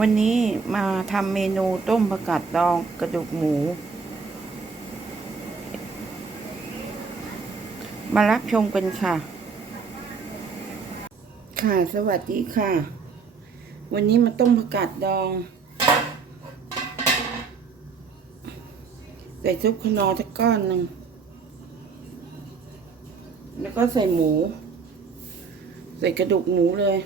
วันนี้มาทำเมนูต้มผักกาดดองกระดูกหมู มารับชมกันค่ะ ค่ะสวัสดีค่ะ วันนี้มาต้มผักกาดดอง ใส่ซุปขนอตะก้อนหนึ่ง แล้วก็ใส่หมู ใส่กระดูกหมูเลย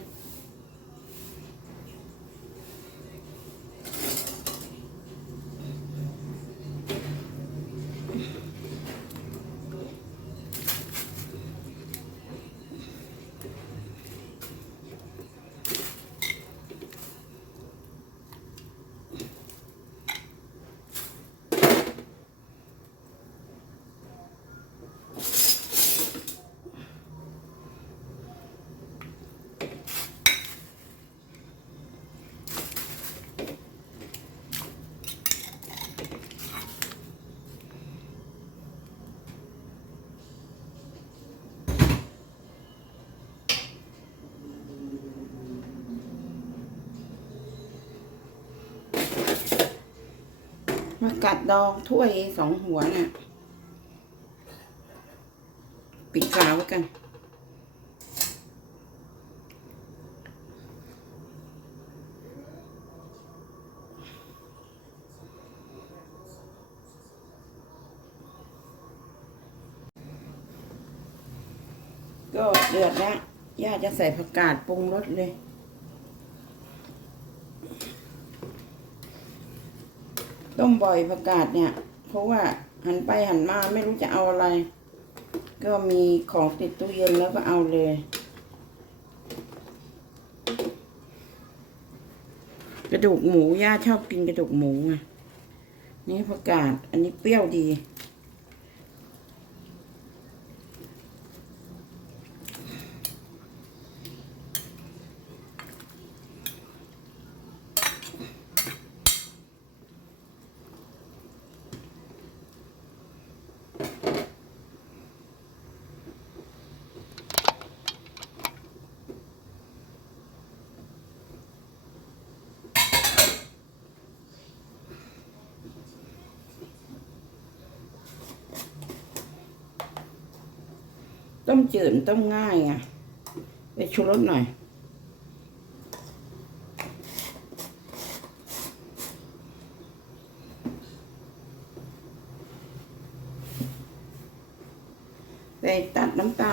มากัดดองถ้วยสองหัวเนี่ยปิดฝาไว้กัน ก็เดือดแล้วย่าจะใส่ผักกาดปรุงรสเลย ต้มบ่อยผักกาดเนี่ย เพราะว่าหันไปหันมาไม่รู้จะเอาอะไร ก็มีของติดตู้เย็นแล้วก็เอาเลย กระดูกหมูย่าชอบกินกระดูกหมูไงนี่ผักกาดอันนี้เปรี้ยวดี ต้มจืดต้มง่ายไงไปชูรสหน่อยไปตัดน้ำตา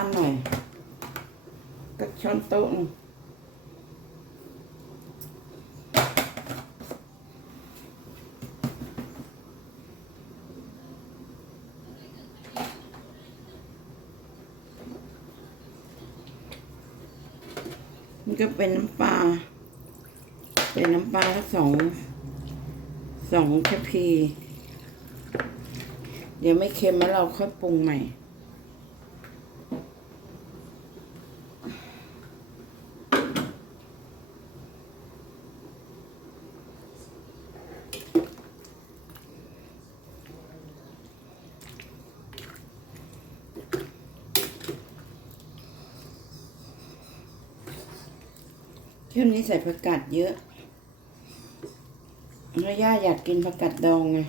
นี่ก็เป็นน้ำปลา เป็นน้ำปลาสักสอง สองชะพี เดี๋ยวไม่เค็มแล้วเราค่อยปรุงใหม่ เที่ยวนี้ใส่ผักกาดเยอะแล้วย่าอยากกินผักกาดดองไง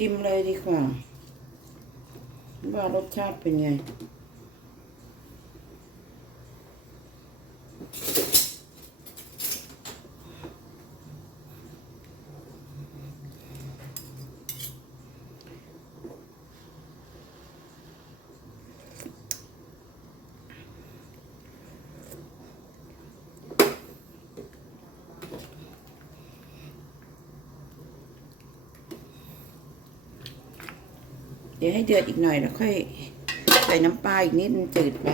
ชิมเลยดีกว่าว่ารสชาติเป็นไง เดี๋ยวให้เดือดอีกหน่อยแล้วค่อยใส่น้ำปลาอีกนิดมันจืดไป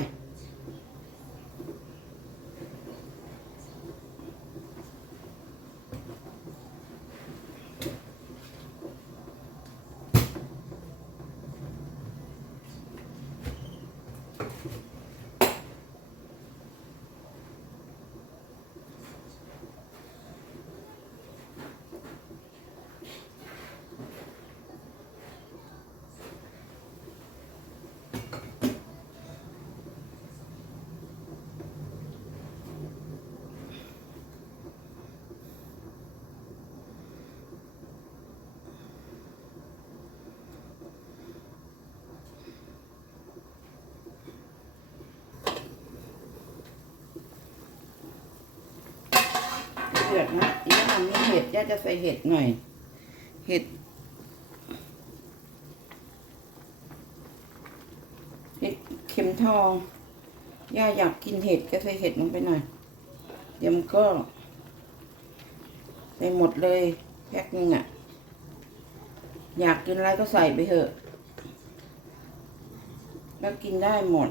ดือดนะย่ามีเห็ดย่าจะใส่เห็ดหน่อย เห็ด เห็ดเข็มทองย่าอยากกินเห็ดก็ใส่เห็ดลงไปหน่อย เดี๋ยวมันก็ใส่หมดเลยแพ็คนึงอะ อยากกินอะไรก็ใส่ไปเถอะ แล้วกินได้หมด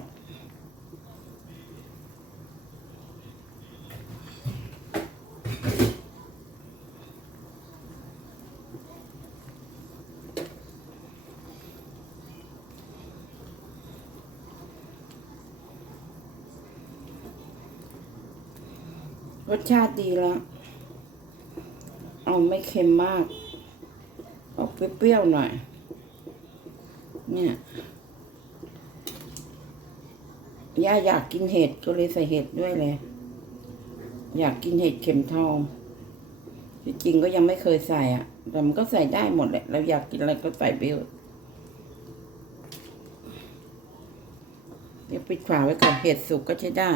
รสชาติดีแล้ว เอาไม่เค็มมากเอาเปรี้ยวๆหน่อย เนี่ยย่าอยากกินเห็ดก็เลยใส่เห็ดด้วยเลย อยากกินเห็ดเข็มทองจริงๆก็ยังไม่เคยใส่อะแต่มันก็ใส่ได้หมดแหละเราอยากกินอะไรก็ใส่ไปเถอะเดี๋ยวปิดฝาไว้ก่อนเห็ดสุกก็ใช้ได้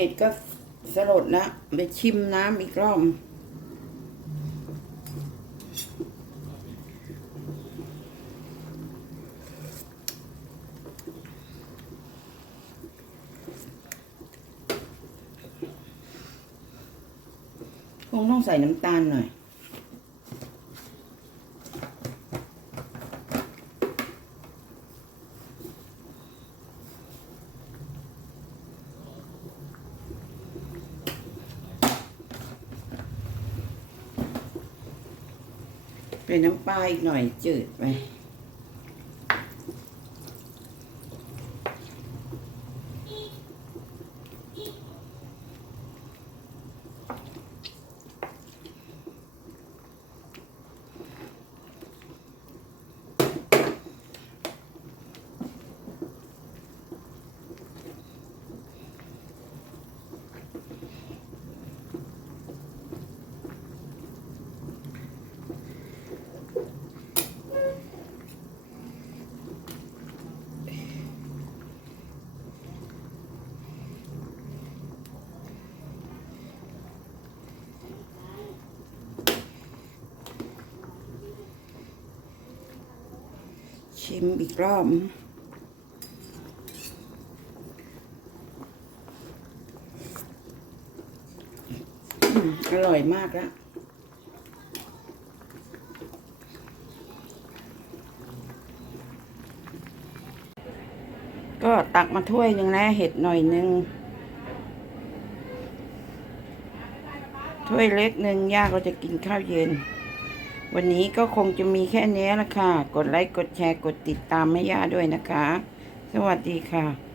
เห็ดก็สลดนะไปชิมน้ำอีกรอบคงต้องใส่น้ำตาลหน่อย เป็นน้ำปลาอีกหน่อยจืดไป ชิมอีกรอบอร่อยมากแล้วก็ตักมาถ้วยหนึ่งแล้วเห็ดหน่อยหนึ่งถ้วยเล็กหนึ่งย่าก็จะกินข้าวเย็น วันนี้ก็คงจะมีแค่นี้ละค่ะ กดไลค์ กดแชร์ กดติดตามแม่ย่าด้วยนะคะ สวัสดีค่ะ